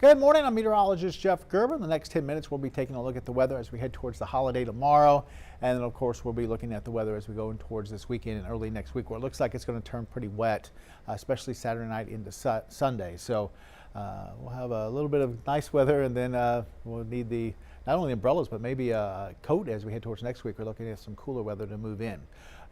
Good morning, I'm meteorologist Jeff Gerber. In the next 10 minutes, we'll be taking a look at the weather as we head towards the holiday tomorrow. And then, of course, we'll be looking at the weather as we go in towards this weekend and early next week, where it looks like it's going to turn pretty wet, especially Saturday night into Sunday. So we'll have a little bit of nice weather, and then we'll need not only umbrellas, but maybe a coat as we head towards next week. We're looking at some cooler weather to move in.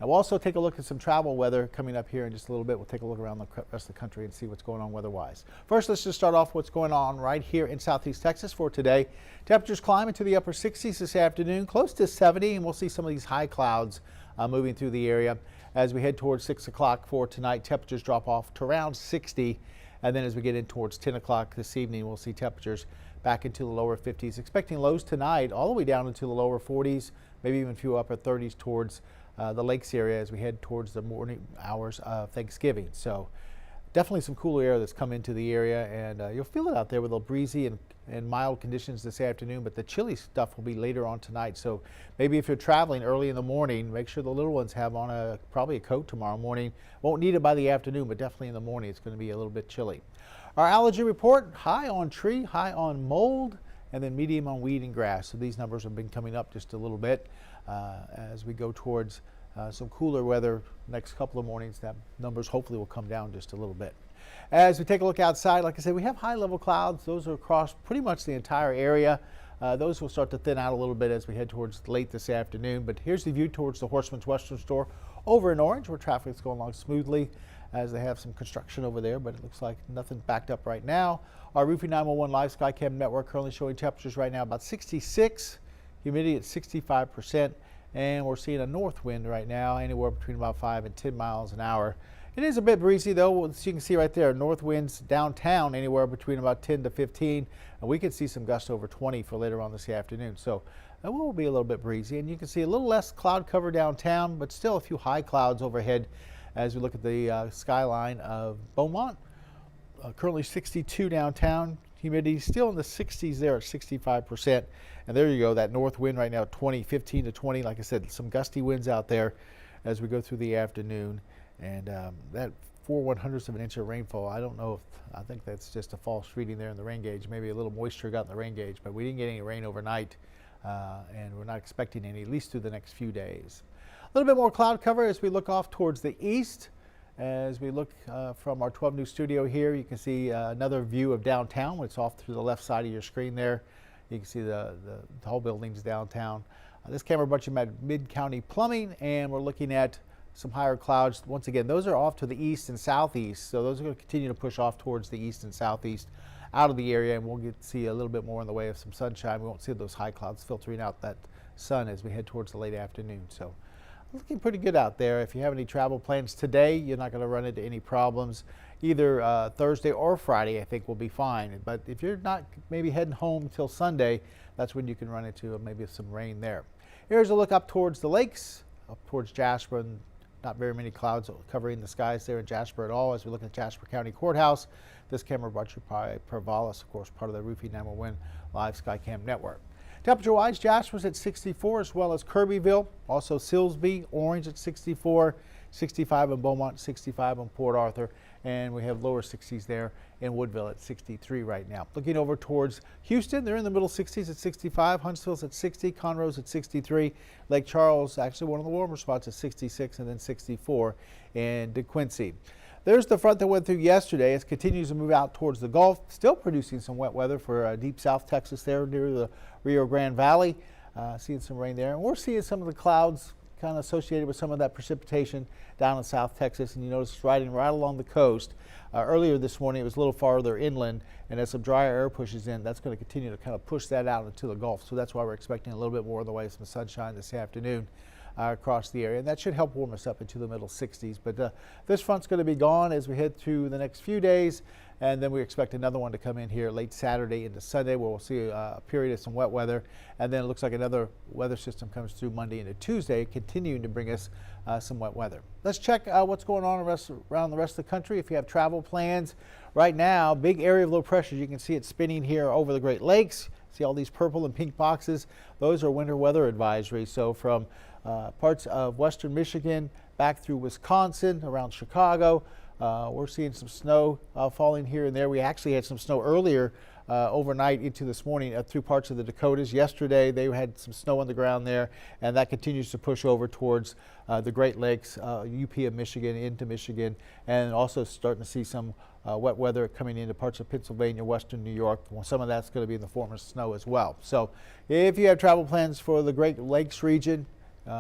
And we'll also take a look at some travel weather coming up here in just a little bit. We'll take a look around the rest of the country and see what's going on weather-wise. First, let's just start off what's going on right here in southeast Texas for today. Temperatures climb into the upper 60s this afternoon, close to 70, and we'll see some of these high clouds moving through the area. As we head towards 6 o'clock for tonight, temperatures drop off to around 60, and then as we get in towards 10 o'clock this evening, we'll see temperatures back into the lower 50s. Expecting lows tonight all the way down into the lower 40s, maybe even a few upper 30s towards the lakes area as we head towards the morning hours of Thanksgiving. So definitely some cooler air that's come into the area, and you'll feel it out there with a little breezy and mild conditions this afternoon, but the chilly stuff will be later on tonight. So maybe if you're traveling early in the morning, make sure the little ones have on probably a coat tomorrow morning. Won't need it by the afternoon, but definitely in the morning it's going to be a little bit chilly. Our allergy report: high on tree, high on mold, and then medium on weed and grass. So these numbers have been coming up just a little bit as we go towards some cooler weather next couple of mornings. That numbers hopefully will come down just a little bit. As we take a look outside, like I said, we have high level clouds. Those are across pretty much the entire area. Those will start to thin out a little bit as we head towards late this afternoon. But here's the view towards the Horseman's Western Store over in Orange, where traffic is going along smoothly as they have some construction over there, but it looks like nothing backed up right now. Our Roofing 911 live Skycam network currently showing temperatures right now about 66, humidity at 65%, and we're seeing a north wind right now anywhere between about 5 and 10 miles an hour. It is a bit breezy though, as you can see right there, north winds downtown anywhere between about 10 to 15, and we could see some gusts over 20 for later on this afternoon. So it will be a little bit breezy, and you can see a little less cloud cover downtown, but still a few high clouds overhead as we look at the skyline of Beaumont. Currently 62 downtown, humidity still in the 60s there at 65%. And there you go, that north wind right now, 15 to 20. Like I said, some gusty winds out there as we go through the afternoon. And that 4/100ths of an inch of rainfall, I don't know I think that's just a false reading there in the rain gauge. Maybe a little moisture got in the rain gauge, but we didn't get any rain overnight. And we're not expecting any, at least through the next few days. A little bit more cloud cover as we look off towards the east. As we look from our 12 News studio here, you can see another view of downtown. It's off to the left side of your screen there. You can see the tall buildings downtown. This camera brought you at Mid-County Plumbing, and we're looking at some higher clouds. Once again, those are off to the east and southeast, so those are going to continue to push off towards the east and southeast out of the area, and we'll get to see a little bit more in the way of some sunshine. We won't see those high clouds filtering out that sun as we head towards the late afternoon. So looking pretty good out there. If you have any travel plans today, you're not going to run into any problems. Either Thursday or Friday, I think, will be fine. But if you're not maybe heading home until Sunday, that's when you can run into maybe some rain there. Here's a look up towards the lakes, up towards Jasper, and not very many clouds covering the skies there in Jasper at all as we look at Jasper County Courthouse. This camera brought you by Pervalis, of course, part of the Roofing 911 live Skycam network. Temperature-wise, Jasper's at 64, as well as Kirbyville, also Silsbee, Orange at 64, 65 in Beaumont, 65 in Port Arthur, and we have lower 60s there in Woodville at 63 right now. Looking over towards Houston, they're in the middle 60s at 65, Huntsville's at 60, Conroe's at 63, Lake Charles, actually one of the warmer spots at 66, and then 64 in DeQuincy. There's the front that went through yesterday. It continues to move out towards the Gulf, still producing some wet weather for deep South Texas there near the Rio Grande Valley. Seeing some rain there. And we're seeing some of the clouds kind of associated with some of that precipitation down in South Texas. And you notice it's riding right along the coast. Earlier this morning, it was a little farther inland. And as some drier air pushes in, that's going to continue to kind of push that out into the Gulf. So that's why we're expecting a little bit more in the way of some sunshine this afternoon across the area, and that should help warm us up into the middle 60s. But this front's going to be gone as we head through the next few days, and then we expect another one to come in here late Saturday into Sunday, where we'll see a period of some wet weather, and then it looks like another weather system comes through Monday into Tuesday, continuing to bring us some wet weather. Let's check what's going on around the rest of the country. If you have travel plans right now, big area of low pressure, you can see it spinning here over the Great Lakes. See all these purple and pink boxes? Those are winter weather advisories. So from parts of western Michigan back through Wisconsin, around Chicago, We're seeing some snow falling here and there. We actually had some snow earlier overnight into this morning through parts of the Dakotas. Yesterday they had some snow on the ground there, and that continues to push over towards the Great Lakes, UP of Michigan, into Michigan, and also starting to see some wet weather coming into parts of Pennsylvania, western New York. Well, some of that's going to be in the form of snow as well. So if you have travel plans for the Great Lakes region,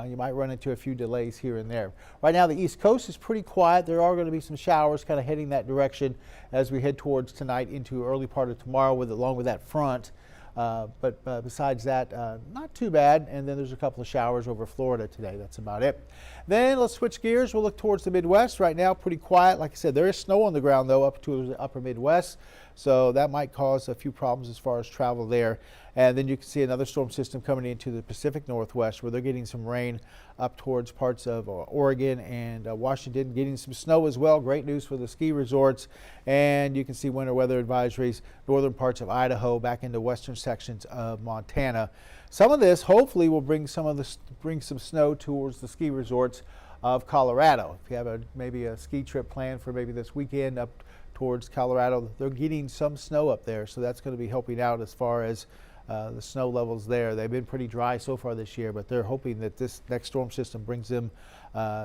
you might run into a few delays here and there. Right now, the East Coast is pretty quiet. There are going to be some showers kind of heading that direction as we head towards tonight into early part of tomorrow, along with that front. But besides that, not too bad. And then there's a couple of showers over Florida today. That's about it. Then let's switch gears. We'll look towards the Midwest. Right now, pretty quiet. Like I said, there is snow on the ground, though, up to the upper Midwest. So that might cause a few problems as far as travel there. And then you can see another storm system coming into the Pacific Northwest, where they're getting some rain up towards parts of Oregon and Washington, getting some snow as well. Great news for the ski resorts. And you can see winter weather advisories, northern parts of Idaho, back into western sections of Montana. Some of this hopefully will bring some snow towards the ski resorts of Colorado. If you have maybe a ski trip planned for maybe this weekend up towards Colorado, they're getting some snow up there, so that's going to be helping out as far as the snow levels there. They've been pretty dry so far this year, but they're hoping that this next storm system brings them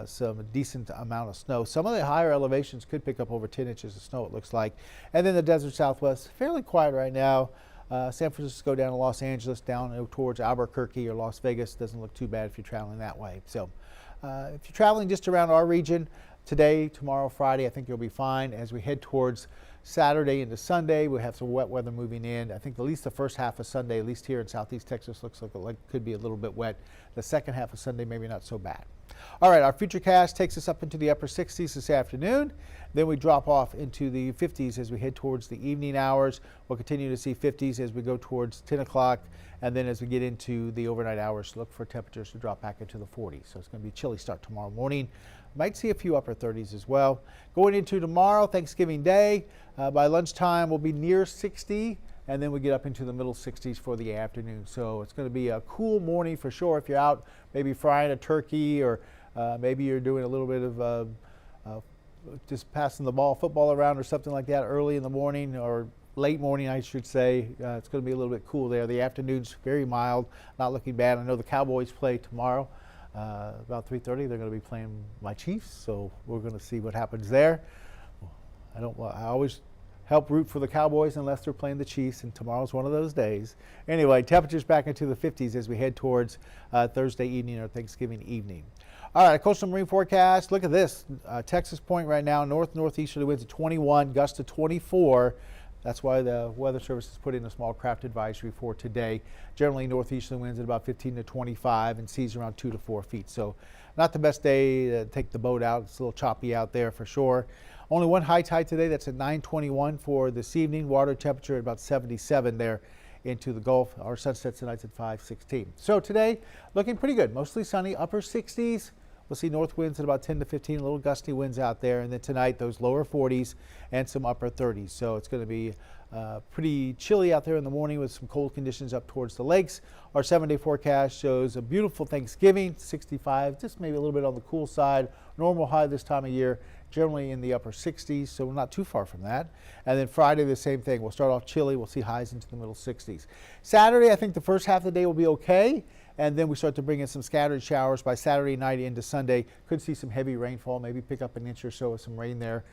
some decent amount of snow. Some of the higher elevations could pick up over 10 inches of snow, it looks like. And then the desert Southwest, fairly quiet right now. San Francisco down to Los Angeles, down towards Albuquerque or Las Vegas, doesn't look too bad if you're traveling that way. So if you're traveling just around our region, today, tomorrow, Friday, I think you'll be fine. As we head towards Saturday into Sunday, we'll have some wet weather moving in. I think at least the first half of Sunday, at least here in Southeast Texas, looks like it could be a little bit wet. The second half of Sunday, maybe not so bad. All right, our futurecast takes us up into the upper 60s this afternoon. Then we drop off into the 50s as we head towards the evening hours. We'll continue to see 50s as we go towards 10 o'clock. And then as we get into the overnight hours, look for temperatures to drop back into the 40s. So it's going to be a chilly start tomorrow morning. Might see a few upper 30s as well. Going into tomorrow, Thanksgiving Day, by lunchtime we'll be near 60, and then we get up into the middle 60s for the afternoon. So it's going to be a cool morning for sure if you're out maybe frying a turkey, or maybe you're doing a little bit of just passing the football around or something like that early in the morning, or late morning, I should say. It's going to be a little bit cool there. The afternoon's very mild, not looking bad. I know the Cowboys play tomorrow. About 3:30, they're going to be playing my Chiefs, so we're going to see what happens there. I always help root for the Cowboys unless they're playing the Chiefs, and tomorrow's one of those days. Anyway, temperatures back into the 50s as we head towards Thursday evening or Thanksgiving evening. All right, coastal marine forecast. Look at this. Texas Point right now, northeasterly winds at 21, gusts to 24. That's why the Weather Service has put in a small craft advisory for today. Generally, northeasterly winds at about 15 to 25 and seas around 2 to 4 feet. So not the best day to take the boat out. It's a little choppy out there for sure. Only one high tide today. That's at 9:21 for this evening. Water temperature at about 77 there into the Gulf. Our sunset tonight's at 5:16. So today, looking pretty good. Mostly sunny, upper 60s. We'll see north winds at about 10 to 15, a little gusty winds out there. And then tonight, those lower 40s and some upper 30s. So it's going to be pretty chilly out there in the morning with some cold conditions up towards the lakes. Our 7-day forecast shows a beautiful Thanksgiving, 65, just maybe a little bit on the cool side. Normal high this time of year, generally in the upper 60s, so we're not too far from that. And then Friday, the same thing. We'll start off chilly. We'll see highs into the middle 60s. Saturday, I think the first half of the day will be okay. And then we start to bring in some scattered showers by Saturday night into Sunday. Could see some heavy rainfall, maybe pick up an inch or so of some rain there.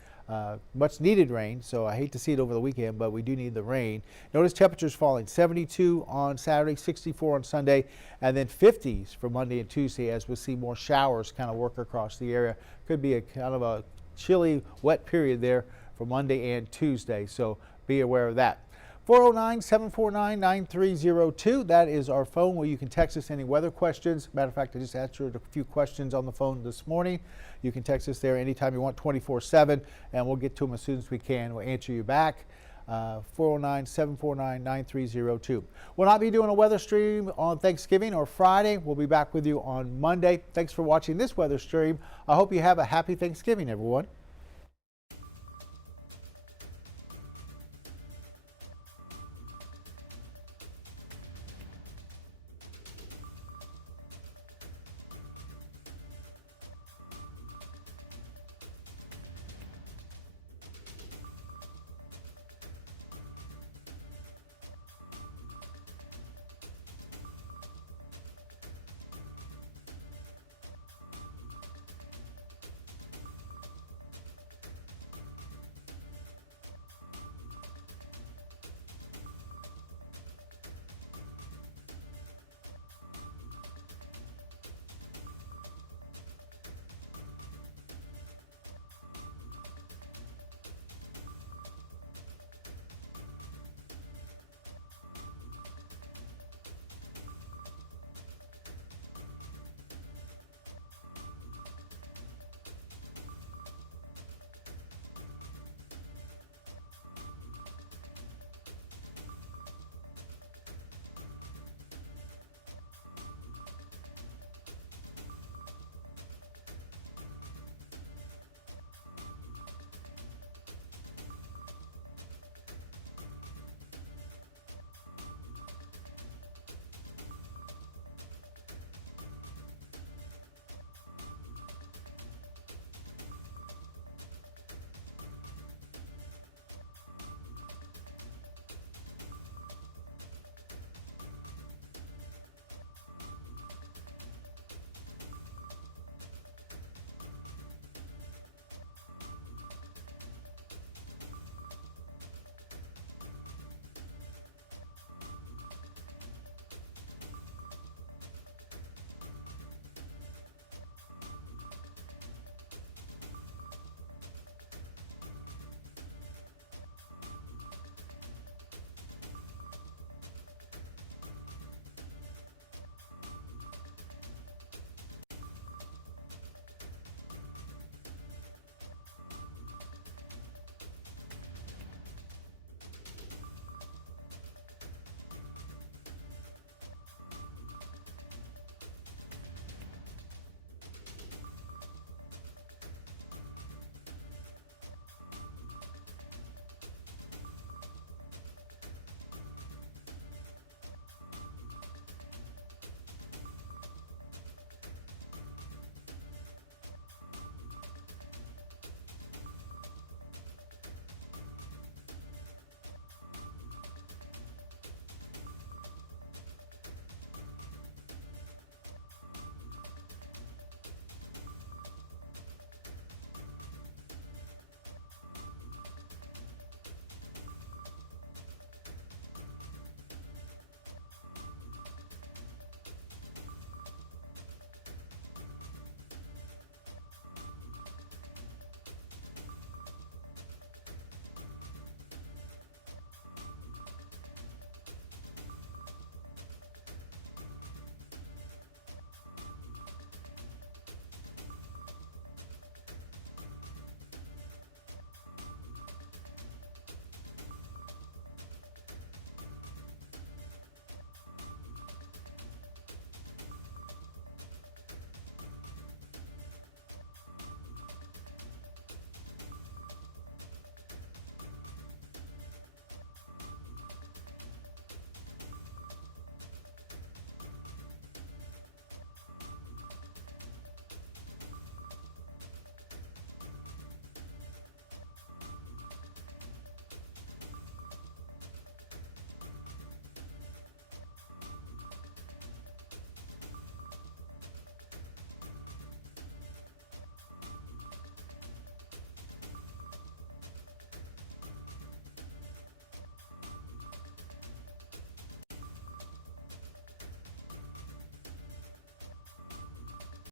Much needed rain, so I hate to see it over the weekend, but we do need the rain. Notice temperatures falling, 72 on Saturday, 64 on Sunday, and then 50s for Monday and Tuesday as we see more showers kind of work across the area. Could be a kind of a chilly, wet period there for Monday and Tuesday, so be aware of that. 409-749-9302. That is our phone where you can text us any weather questions. Matter of fact, I just answered a few questions on the phone this morning. You can text us there anytime you want, 24/7, and we'll get to them as soon as we can. We'll answer you back. 409-749-9302. We'll not be doing a weather stream on Thanksgiving or Friday. We'll be back with you on Monday. Thanks for watching this weather stream. I hope you have a happy Thanksgiving, everyone.